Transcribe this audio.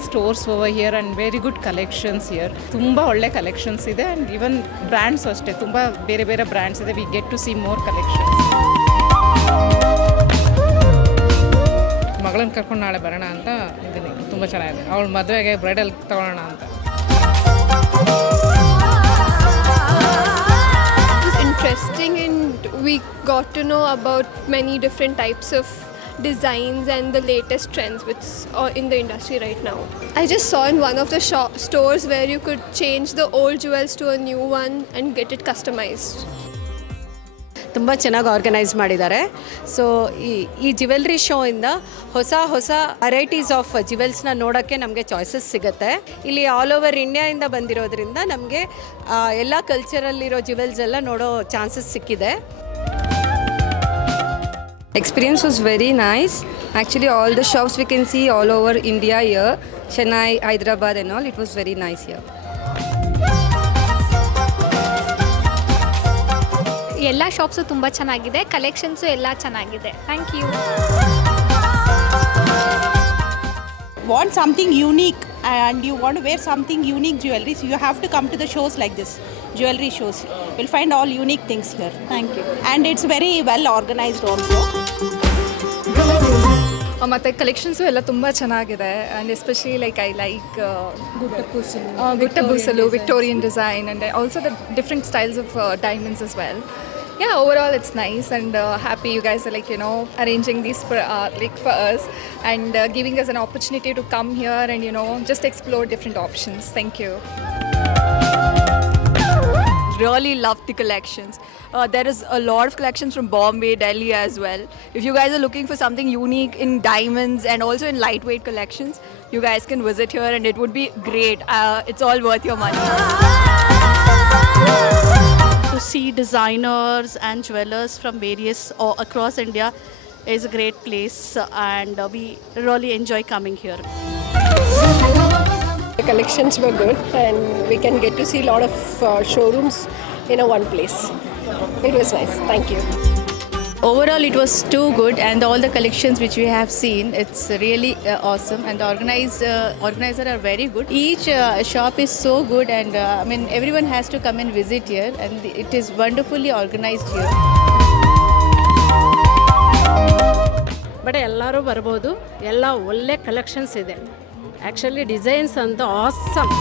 nice stores over here and very good collections here. ತುಂಬ ಒಳ್ಳೆ collections ಇದೆ and even brands ಅಷ್ಟೇ ತುಂಬ ಬೇರೆ ಬೇರೆ ಬ್ರ್ಯಾಂಡ್ಸ್ ಇದೆ. We get to see more collections. ಮಗಳನ್ನ ಕರ್ಕೊಂಡು ನಾಳೆ ಬರೋಣ ಅಂತ ಇದ್ದೀನಿ. ತುಂಬ ಚೆನ್ನಾಗಿದೆ. ಅವಳ ಮದುವೆಗೆ ಬ್ರೈಡಲ್ ತೊಗೊಳ್ಳೋಣ ಅಂತ. Interesting, and we got to know about many different types of designs and the latest trends which are in the industry right now. I just saw in one of the stores where you could change the old jewels to a new one and get it customized. ತುಂಬ ಚೆನ್ನಾಗಿ organise ಮಾಡಿದ್ದಾರೆ. So ಈ jewellery ಶೋಯಿಂದ ಹೊಸ varieties of ಜ್ಯುವೆಲ್ಸ್ನ ನೋಡೋಕ್ಕೆ ನಮಗೆ choices ಸಿಗುತ್ತೆ. ಇಲ್ಲಿ all over ಇಂಡಿಯಾಯಿಂದ ಬಂದಿರೋದ್ರಿಂದ ನಮಗೆ ಎಲ್ಲ ಕಲ್ಚರಲ್ಲಿರೋ ಜ್ಯುವೆಲ್ಸ್ ಎಲ್ಲ ನೋಡೋ ಚಾನ್ಸಸ್ ಸಿಕ್ಕಿದೆ. Experience was very nice. Actually, all the shops we can see all over India here, Chennai, Hyderabad and all, it was very nice here. ಎಲ್ಲ ಶಾಪ್ಸು ತುಂಬ ಚೆನ್ನಾಗಿದೆ, ಕಲೆಕ್ಷನ್ಸು ಎಲ್ಲ ಚೆನ್ನಾಗಿದೆ. Thank you. Want something unique and you want to wear something unique jewelry, so you have to come to the shows like this, jewelry shows. You'll find all unique things here. Thank you. And it's very well organized also. ಮತ್ತು collections ಎಲ್ಲ ತುಂಬ ಚೆನ್ನಾಗಿದೆ. And especially like I like gutta pusalu, Victorian design, and also the different styles of diamonds as well. Yeah, overall it's nice, and happy you guys are arranging these for us and giving us an opportunity to come here and just explore different options. Thank you. Really love the collections. There is a lot of collections from Bombay, Delhi as well. If you guys are looking for something unique in diamonds and also in lightweight collections, you guys can visit here and it would be great. It's all worth your money. To see designers and jewelers from various across India is a great place, and we really enjoy coming here. The collections were good, and we can get to see a lot of showrooms in one place. It was nice. Thank you. Overall, it was too good, and all the collections which we have seen, it's really awesome, and the organizer are very good. Each shop is so good, and everyone has to come and visit here, and it is wonderfully organized here. But ಎಲ್ಲರೂ ಬರ್ಬೋದು. ಎಲ್ಲ ಒಳ್ಳೆ collections ಇದೆ. Actually designs ಅಂತೂ awesome.